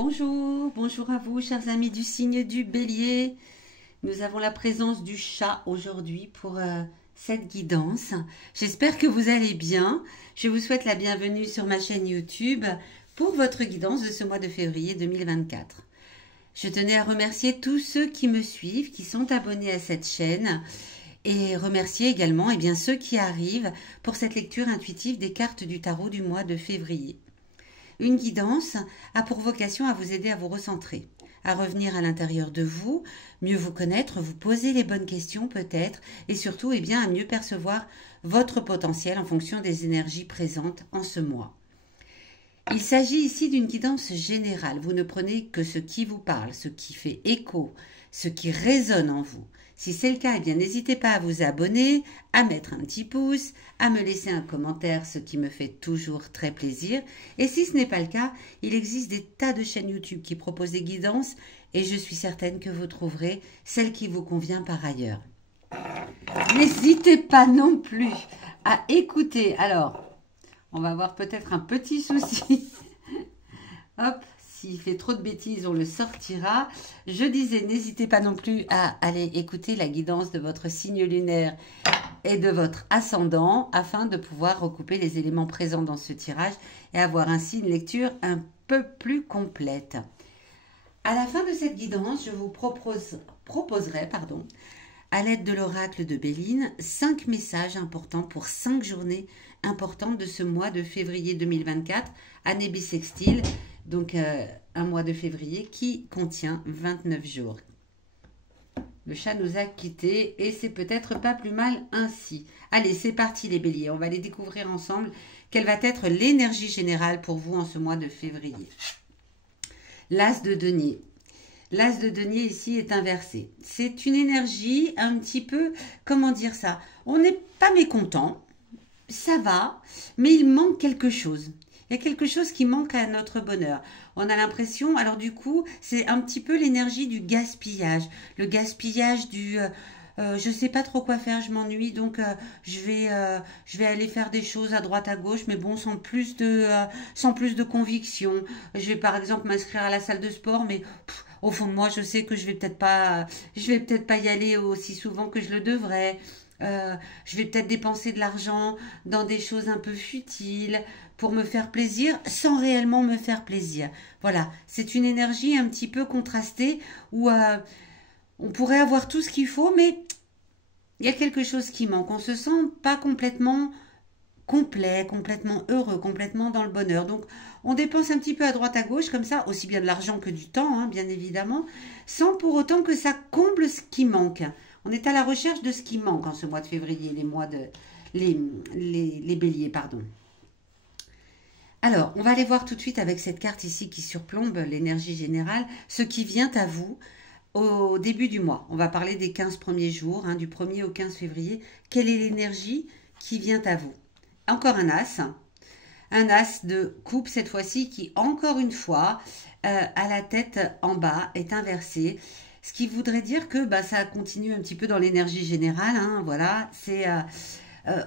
Bonjour, bonjour à vous, chers amis du signe du Bélier. Nous avons la présence du chat aujourd'hui pour cette guidance. J'espère que vous allez bien. Je vous souhaite la bienvenue sur ma chaîne YouTube pour votre guidance de ce mois de février 2024. Je tenais à remercier tous ceux qui me suivent, qui sont abonnés à cette chaîne et remercier également ceux qui arrivent pour cette lecture intuitive des cartes du tarot du mois de février. Une guidance a pour vocation à vous aider à vous recentrer, à revenir à l'intérieur de vous, mieux vous connaître, vous poser les bonnes questions peut-être, et surtout à mieux percevoir votre potentiel en fonction des énergies présentes en ce mois. Il s'agit ici d'une guidance générale. Vous ne prenez que ce qui vous parle, ce qui fait écho, ce qui résonne en vous. Si c'est le cas, n'hésitez pas à vous abonner, à mettre un petit pouce, à me laisser un commentaire, ce qui me fait toujours très plaisir. Et si ce n'est pas le cas, il existe des tas de chaînes YouTube qui proposent des guidances et je suis certaine que vous trouverez celle qui vous convient par ailleurs. N'hésitez pas non plus à écouter. Alors, on va avoir peut-être un petit souci. Hop. S'il fait trop de bêtises, on le sortira. Je disais, n'hésitez pas non plus à aller écouter la guidance de votre signe lunaire et de votre ascendant afin de pouvoir recouper les éléments présents dans ce tirage et avoir ainsi une lecture un peu plus complète. À la fin de cette guidance, je vous proposerai, à l'aide de l'oracle de Béline, 5 messages importants pour 5 journées importantes de ce mois de février 2024, année bissextile. Donc, un mois de février qui contient 29 jours. Le chat nous a quittés et c'est peut-être pas plus mal ainsi. Allez, c'est parti les béliers. On va les découvrir ensemble. Quelle va être l'énergie générale pour vous en ce mois de février? L'as de denier. L'as de denier ici est inversé. C'est une énergie un petit peu, comment dire ça? On n'est pas mécontent, ça va, mais il manque quelque chose. Il y a quelque chose qui manque à notre bonheur. On a l'impression, alors du coup, c'est un petit peu l'énergie du gaspillage. Le gaspillage du je sais pas trop quoi faire, je m'ennuie, donc je vais aller faire des choses à droite à gauche, mais bon, sans plus de conviction. Je vais par exemple m'inscrire à la salle de sport, mais au fond de moi, je sais que je vais peut-être pas y aller aussi souvent que je le devrais. Je vais peut-être dépenser de l'argent dans des choses un peu futiles pour me faire plaisir sans réellement me faire plaisir. Voilà, c'est une énergie un petit peu contrastée où on pourrait avoir tout ce qu'il faut, mais il y a quelque chose qui manque. On se sent pas complètement complet, complètement heureux, complètement dans le bonheur. Donc, on dépense un petit peu à droite à gauche, comme ça, aussi bien de l'argent que du temps, bien évidemment, sans pour autant que ça comble ce qui manque. On est à la recherche de ce qui manque en ce mois de février, les béliers, pardon. Alors, on va aller voir tout de suite avec cette carte ici qui surplombe l'énergie générale, ce qui vient à vous au début du mois. On va parler des 15 premiers jours, du 1er au 15 février. Quelle est l'énergie qui vient à vous? Encore un as de coupe cette fois-ci qui, encore une fois, à la tête en bas, est inversé. Ce qui voudrait dire que ça continue un petit peu dans l'énergie générale. Voilà, c'est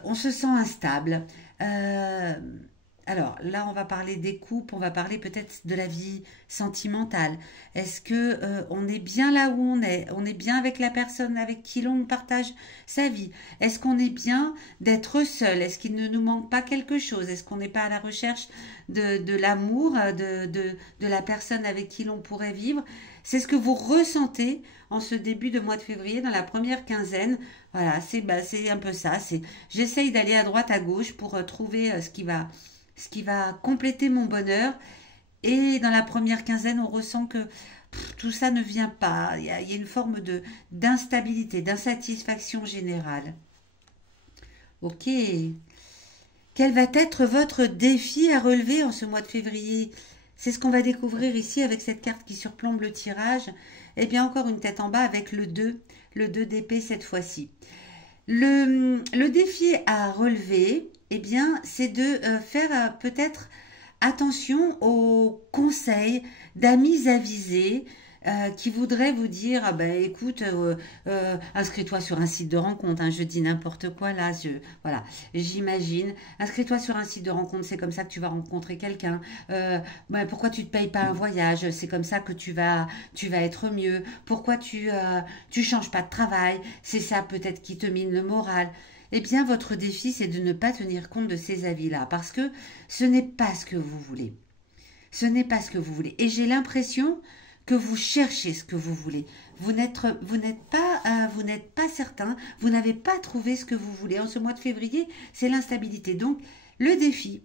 on se sent instable. Alors là, on va parler des couples, on va parler peut-être de la vie sentimentale. Est-ce que on est bien là où on est? On est bien avec la personne avec qui l'on partage sa vie? Est-ce qu'on est bien d'être seul? Est-ce qu'il ne nous manque pas quelque chose? Est-ce qu'on n'est pas à la recherche de l'amour, de la personne avec qui l'on pourrait vivre? C'est ce que vous ressentez en ce début de mois de février, dans la première quinzaine. Voilà, c'est un peu ça. J'essaye d'aller à droite, à gauche pour trouver ce qui va compléter mon bonheur. Et dans la première quinzaine, on ressent que tout ça ne vient pas. Il y a une forme d'instabilité, d'insatisfaction générale. Ok. Quel va être votre défi à relever en ce mois de février? C'est ce qu'on va découvrir ici avec cette carte qui surplombe le tirage. Eh bien, encore une tête en bas avec le 2 d'épée cette fois-ci. Le défi à relever, c'est de faire peut-être attention aux conseils d'amis avisés, qui voudrait vous dire, ah ben écoute, inscris-toi sur un site de rencontre, hein, je dis n'importe quoi là, voilà, j'imagine, inscris-toi sur un site de rencontre, c'est comme ça que tu vas rencontrer quelqu'un, ben, pourquoi tu te payes pas un voyage, c'est comme ça que tu vas être mieux, pourquoi tu changes pas de travail, c'est ça peut-être qui te mine le moral. Eh bien, votre défi, c'est de ne pas tenir compte de ces avis-là, parce que ce n'est pas ce que vous voulez. Ce n'est pas ce que vous voulez. Et j'ai l'impression que vous cherchez ce que vous voulez. Vous n'êtes pas certain, vous n'avez pas trouvé ce que vous voulez. En ce mois de février, c'est l'instabilité. Donc, le défi,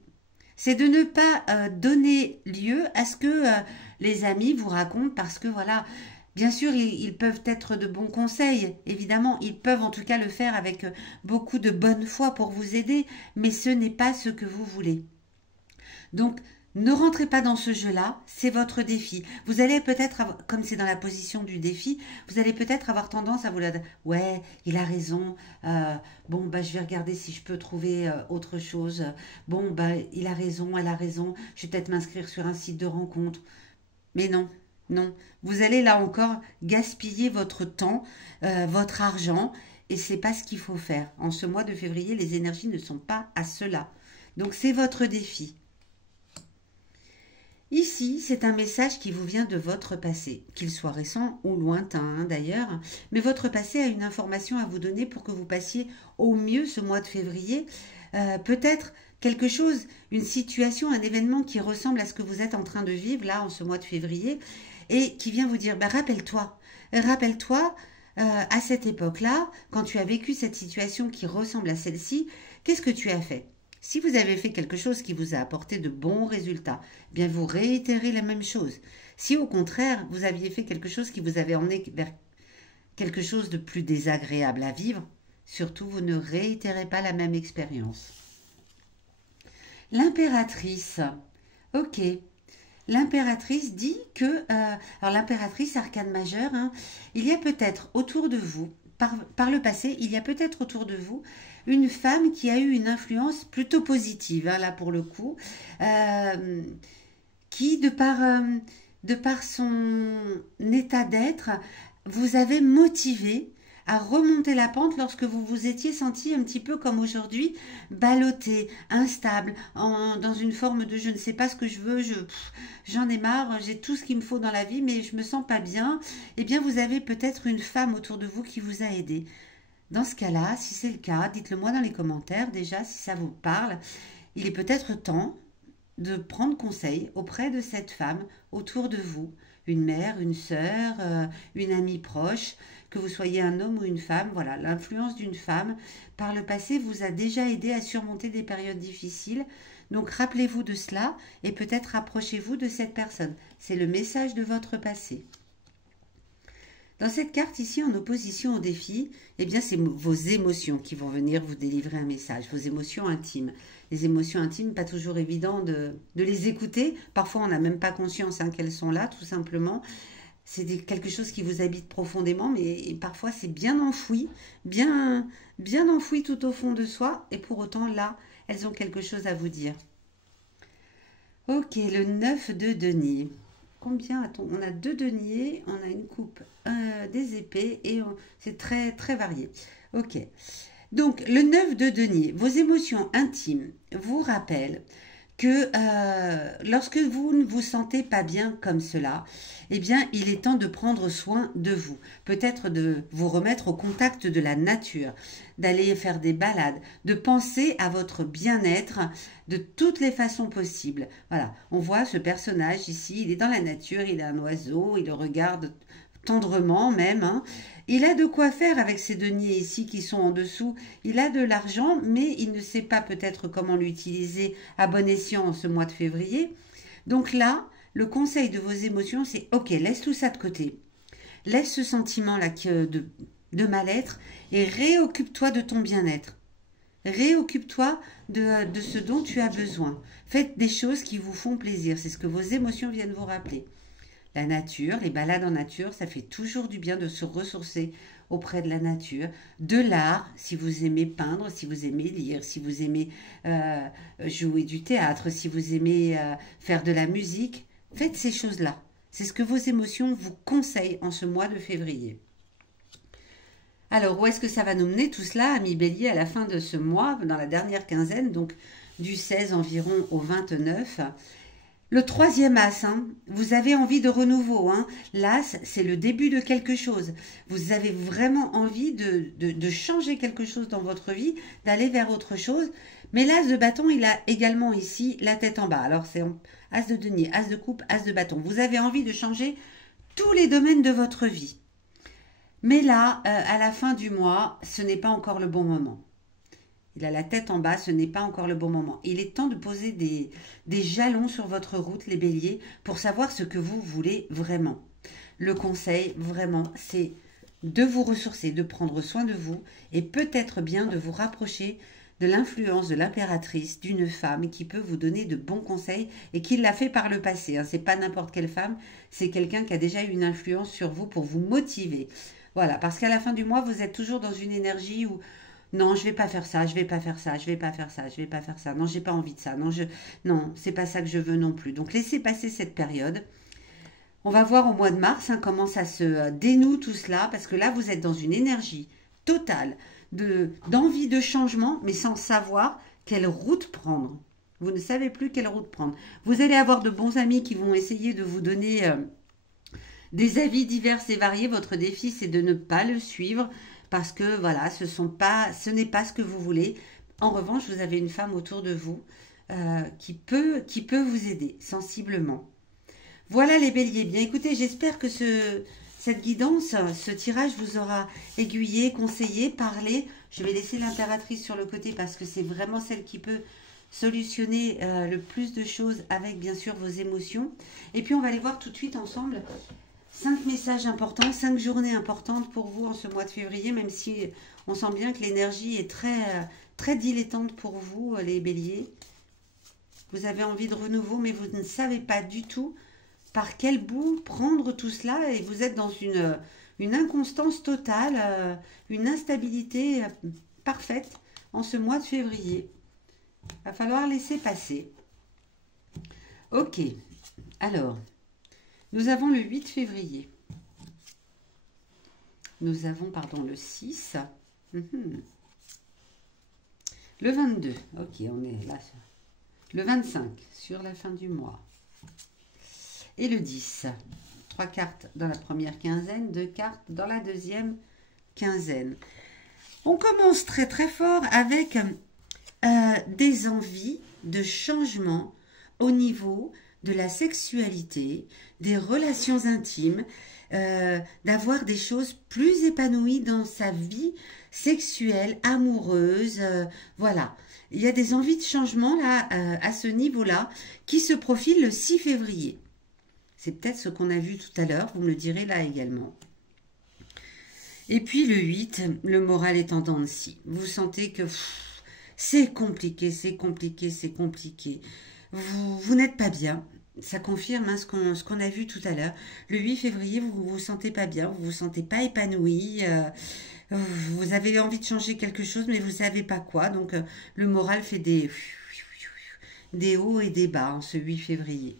c'est de ne pas donner lieu à ce que les amis vous racontent parce que voilà, bien sûr, ils peuvent être de bons conseils, évidemment, ils peuvent en tout cas le faire avec beaucoup de bonne foi pour vous aider, mais ce n'est pas ce que vous voulez. Donc, ne rentrez pas dans ce jeu-là, c'est votre défi. Vous allez peut-être, comme c'est dans la position du défi, vous allez peut-être avoir tendance à vous la dire, ouais, il a raison, bon, bah, je vais regarder si je peux trouver autre chose. Bon, bah, il a raison, elle a raison, je vais peut-être m'inscrire sur un site de rencontre. Mais non, non, vous allez là encore gaspiller votre temps, votre argent, et c'est pas ce qu'il faut faire. En ce mois de février, les énergies ne sont pas à cela. Donc, c'est votre défi. Ici, c'est un message qui vous vient de votre passé, qu'il soit récent ou lointain d'ailleurs, mais votre passé a une information à vous donner pour que vous passiez au mieux ce mois de février. Peut-être quelque chose, une situation, un événement qui ressemble à ce que vous êtes en train de vivre là en ce mois de février et qui vient vous dire, bah, rappelle-toi à cette époque-là, quand tu as vécu cette situation qui ressemble à celle-ci, qu'est-ce que tu as fait? Si vous avez fait quelque chose qui vous a apporté de bons résultats, eh bien vous réitérez la même chose. Si au contraire, vous aviez fait quelque chose qui vous avait emmené vers quelque chose de plus désagréable à vivre, surtout vous ne réitérez pas la même expérience. L'impératrice. Ok. L'impératrice dit que, alors l'impératrice, arcane majeur, hein, il y a peut-être autour de vous, par le passé, il y a peut-être autour de vous une femme qui a eu une influence plutôt positive, hein, là pour le coup, qui, de par son état d'être, vous avez motivé à remonter la pente lorsque vous vous étiez senti un petit peu comme aujourd'hui, ballotté, instable, dans une forme de je ne sais pas ce que je veux, j'en ai marre, j'ai tout ce qu'il me faut dans la vie, mais je me sens pas bien. Eh bien, vous avez peut-être une femme autour de vous qui vous a aidé. Dans ce cas-là, si c'est le cas, dites-le moi dans les commentaires déjà si ça vous parle. Il est peut-être temps de prendre conseil auprès de cette femme autour de vous, une mère, une sœur, une amie proche, que vous soyez un homme ou une femme. Voilà, l'influence d'une femme par le passé vous a déjà aidé à surmonter des périodes difficiles. Donc rappelez-vous de cela et peut-être rapprochez-vous de cette personne. C'est le message de votre passé. Dans cette carte ici, en opposition au défi, eh bien, c'est vos émotions qui vont venir vous délivrer un message, vos émotions intimes. Les émotions intimes, pas toujours évident de les écouter. Parfois, on n'a même pas conscience hein, qu'elles sont là, tout simplement. C'est quelque chose qui vous habite profondément, mais parfois, c'est bien enfoui, bien enfoui tout au fond de soi. Et pour autant, là, elles ont quelque chose à vous dire. Ok, le 9 de denier. Combien a-t-on? On a 2 deniers, on a une coupe, des épées et c'est très très varié. Ok. Donc le 9 de denier, vos émotions intimes vous rappellent que lorsque vous ne vous sentez pas bien comme cela, eh bien, il est temps de prendre soin de vous. Peut-être de vous remettre au contact de la nature, d'aller faire des balades, de penser à votre bien-être de toutes les façons possibles. Voilà, on voit ce personnage ici, il est dans la nature, il est un oiseau, il le regarde tendrement même, hein. Il a de quoi faire avec ces deniers ici qui sont en dessous. Il a de l'argent, mais il ne sait pas peut-être comment l'utiliser à bon escient en ce mois de février. Donc là, le conseil de vos émotions, c'est ok, laisse tout ça de côté. Laisse ce sentiment-là de mal-être et réoccupe-toi de ton bien-être. Réoccupe-toi de ce dont tu as besoin. Faites des choses qui vous font plaisir. C'est ce que vos émotions viennent vous rappeler. La nature, les balades en nature, ça fait toujours du bien de se ressourcer auprès de la nature. De l'art, si vous aimez peindre, si vous aimez lire, si vous aimez jouer du théâtre, si vous aimez faire de la musique, faites ces choses-là. C'est ce que vos émotions vous conseillent en ce mois de février. Alors, où est-ce que ça va nous mener tout cela, amis Bélier, à la fin de ce mois, dans la dernière quinzaine, donc du 16 environ au 29? Le troisième as, hein, vous avez envie de renouveau. Hein. L'as, c'est le début de quelque chose. Vous avez vraiment envie de changer quelque chose dans votre vie, d'aller vers autre chose. Mais l'as de bâton, il a également ici la tête en bas. Alors, c'est as de denier, as de coupe, as de bâton. Vous avez envie de changer tous les domaines de votre vie. Mais là, à la fin du mois, ce n'est pas encore le bon moment. Il a la tête en bas, ce n'est pas encore le bon moment. Il est temps de poser des jalons sur votre route, les béliers, pour savoir ce que vous voulez vraiment. Le conseil, vraiment, c'est de vous ressourcer, de prendre soin de vous et peut-être bien de vous rapprocher de l'influence de l'impératrice, d'une femme qui peut vous donner de bons conseils et qui l'a fait par le passé. Hein. Ce n'est pas n'importe quelle femme, c'est quelqu'un qui a déjà eu une influence sur vous pour vous motiver. Voilà, parce qu'à la fin du mois, vous êtes toujours dans une énergie où non, je vais pas faire ça, je vais pas faire ça, je vais pas faire ça, je vais pas faire ça. Non, j'ai pas envie de ça. Non, c'est pas ça que je veux non plus. Donc laissez passer cette période. On va voir au mois de mars comment ça se dénoue tout cela, parce que là, vous êtes dans une énergie totale d'envie de changement, mais sans savoir quelle route prendre. Vous ne savez plus quelle route prendre. Vous allez avoir de bons amis qui vont essayer de vous donner des avis divers et variés. Votre défi, c'est de ne pas le suivre parce que voilà, ce n'est pas ce que vous voulez. En revanche, vous avez une femme autour de vous qui peut vous aider sensiblement. Voilà les béliers. Bien écoutez, j'espère que cette guidance, ce tirage vous aura aiguillé, conseillé, parlé. Je vais laisser l'impératrice sur le côté parce que c'est vraiment celle qui peut solutionner le plus de choses avec bien sûr vos émotions. Et puis on va aller voir tout de suite ensemble 5 messages importants, 5 journées importantes pour vous en ce mois de février, même si on sent bien que l'énergie est très dilettante pour vous, les béliers. Vous avez envie de renouveau, mais vous ne savez pas du tout par quel bout prendre tout cela et vous êtes dans une inconstance totale, une instabilité parfaite en ce mois de février. Il va falloir laisser passer. Ok, alors... Nous avons le 8 février. Nous avons, pardon, le 6. Le 22. Ok, on est là. Le 25, sur la fin du mois. Et le 10. 3 cartes dans la première quinzaine, 2 cartes dans la deuxième quinzaine. On commence très très fort avec des envies de changement au niveau de la sexualité, des relations intimes, d'avoir des choses plus épanouies dans sa vie sexuelle, amoureuse, voilà. Il y a des envies de changement là, à ce niveau-là, qui se profilent le 6 février. C'est peut-être ce qu'on a vu tout à l'heure, vous me le direz là également. Et puis le 8, le moral est en dents de scie. Vous sentez que c'est compliqué, c'est compliqué, c'est compliqué. Vous n'êtes pas bien. Ça confirme hein, ce qu'on a vu tout à l'heure. Le 8 février, vous ne vous sentez pas bien, vous ne vous sentez pas épanoui. Vous avez envie de changer quelque chose, mais vous ne savez pas quoi. Donc, le moral fait des hauts et des bas en ce 8 février.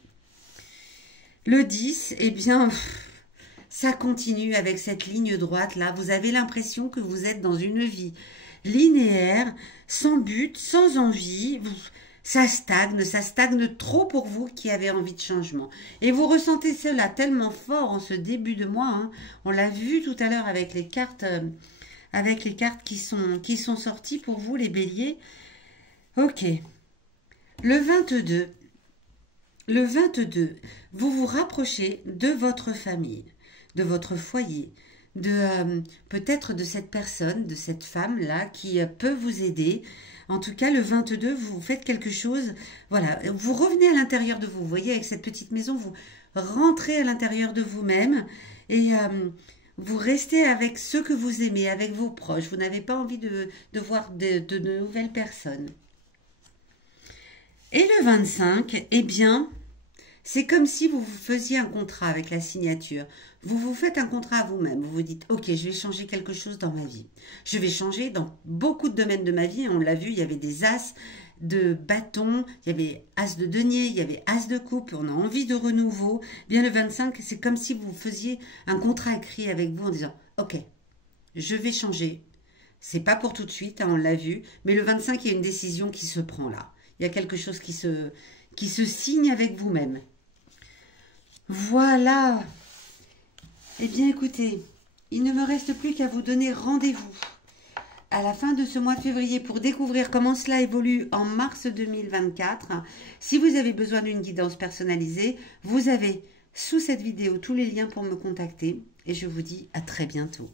Le 10, eh bien, ça continue avec cette ligne droite là. Vous avez l'impression que vous êtes dans une vie linéaire, sans but, sans envie. Ça stagne trop pour vous qui avez envie de changement. Et vous ressentez cela tellement fort en ce début de mois. Hein. On l'a vu tout à l'heure avec les cartes qui sont sorties pour vous, les béliers. Ok. Le 22. Le 22, vous vous rapprochez de votre famille, de votre foyer, peut-être de cette personne, de cette femme-là qui peut vous aider. En tout cas, le 22, vous faites quelque chose, voilà, vous revenez à l'intérieur de vous. Vous voyez, avec cette petite maison, vous rentrez à l'intérieur de vous-même et vous restez avec ceux que vous aimez, avec vos proches. Vous n'avez pas envie de voir de nouvelles personnes. Et le 25, eh bien, C'est comme si vous vous faisiez un contrat avec la signature. Vous vous faites un contrat à vous-même. Vous vous dites, ok, je vais changer quelque chose dans ma vie. Je vais changer dans beaucoup de domaines de ma vie. On l'a vu, il y avait des as de bâton, il y avait as de denier, il y avait as de coupe. On a envie de renouveau. Bien le 25, c'est comme si vous faisiez un contrat écrit avec vous en disant, ok, je vais changer. C'est pas pour tout de suite, hein, on l'a vu. Mais le 25, il y a une décision qui se prend là. Il y a quelque chose qui se signe avec vous-même. Voilà. Eh bien, écoutez, il ne me reste plus qu'à vous donner rendez-vous à la fin de ce mois de février pour découvrir comment cela évolue en mars 2024. Si vous avez besoin d'une guidance personnalisée, vous avez sous cette vidéo tous les liens pour me contacter et je vous dis à très bientôt.